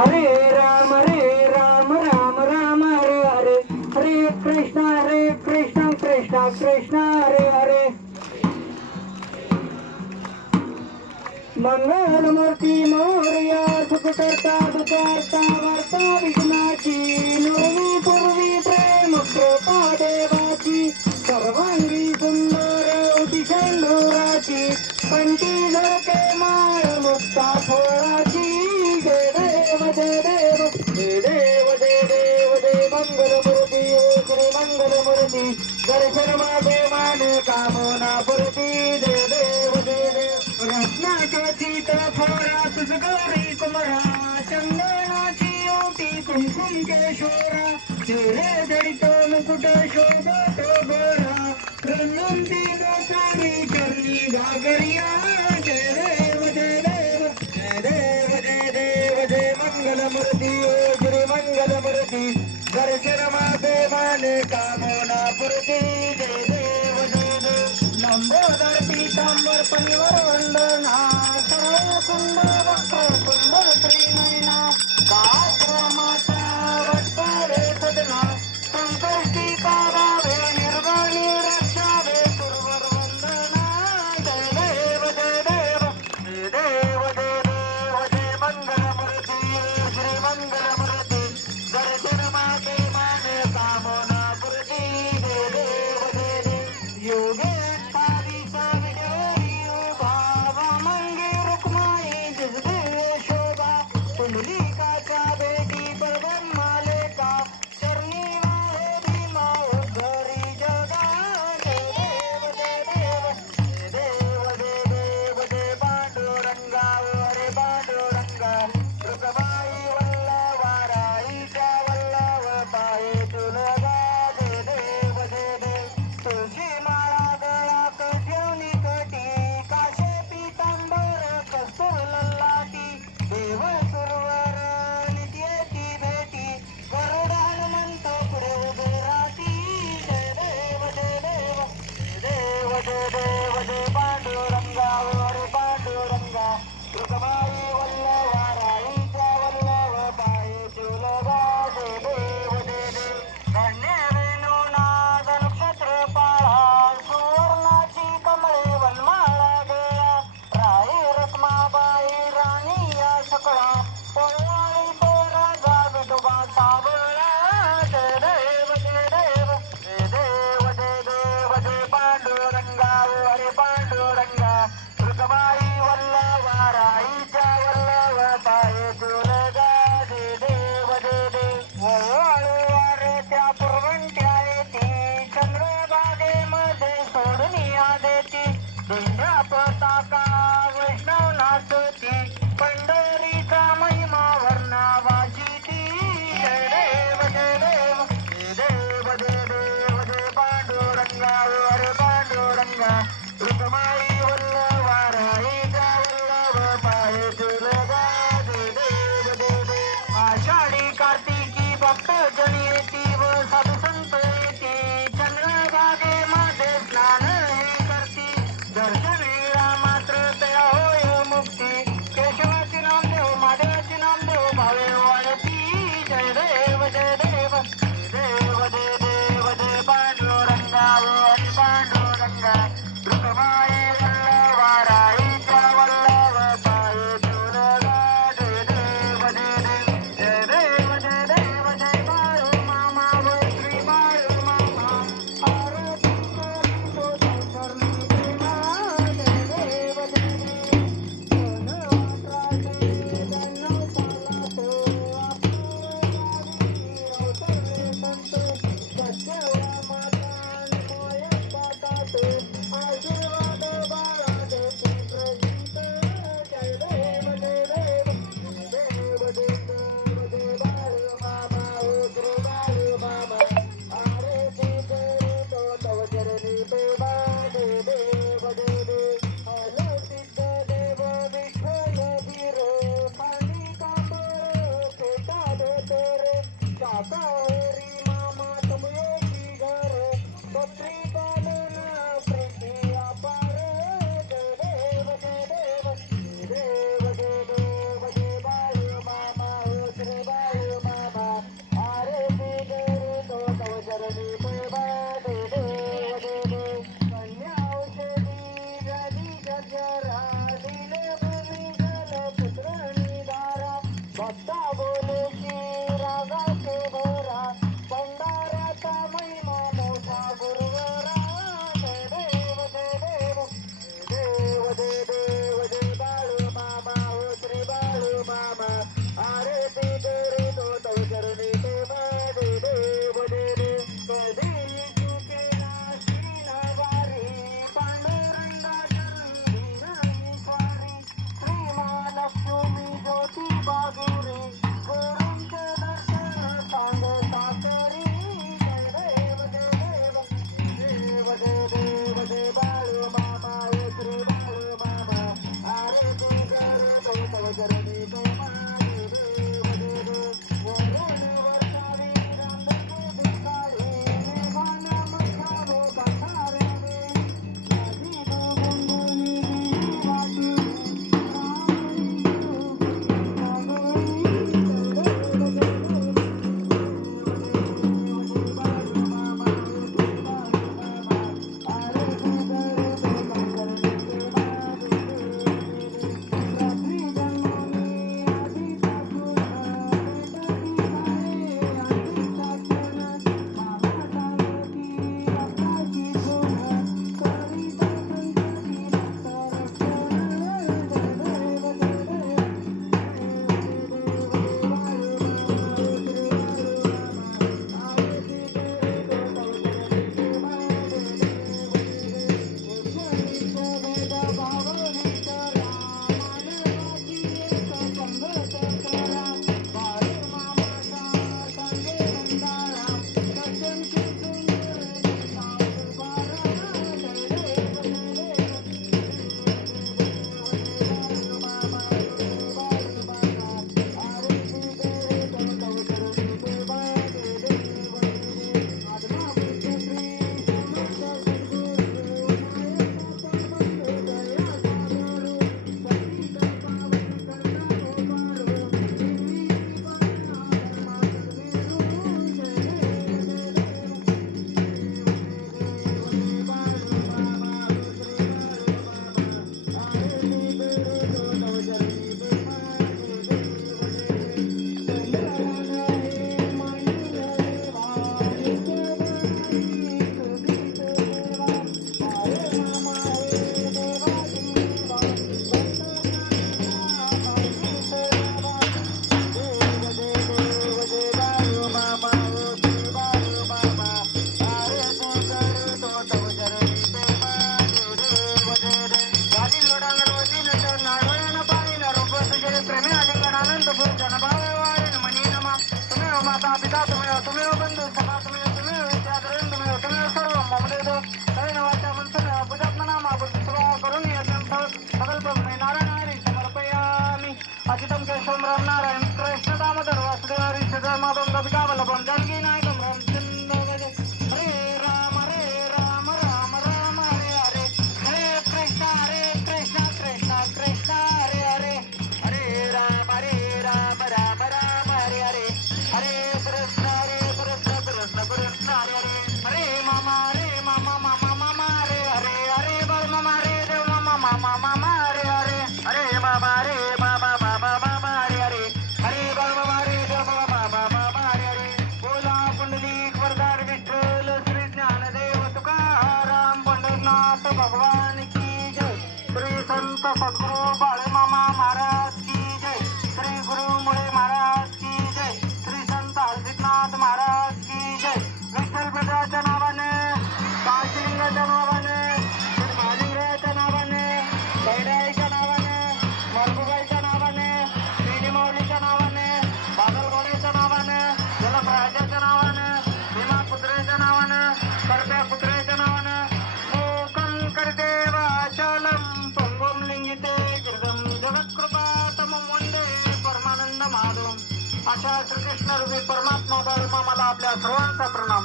हरे राम हरे राम राम राम हरे हरे। हरे कृष्ण हरे कृष्ण कृष्ण कृष्ण हरे हरे। मंगलमूर्ती मौर्या सुखकर्ता दुखर्ता वर्ता विघ्नाची नुरवी कामना पूर्ति दे देव दे देव रत्न काची तफोरा तुझगौरी कुमरा चंदनाची ओटी कुमकुम केशोरा चेहरे दरितो मुकुट शोभा तो गोरा। रंगंती गोसारी चरणी घागरिया जय देव देव जय देव जय देव जय मंगल मूर्ति, ओ श्री मंगल मूर्ति। दर्शन माते माने का परिवर वंदना सर्व सुंदर для фронта про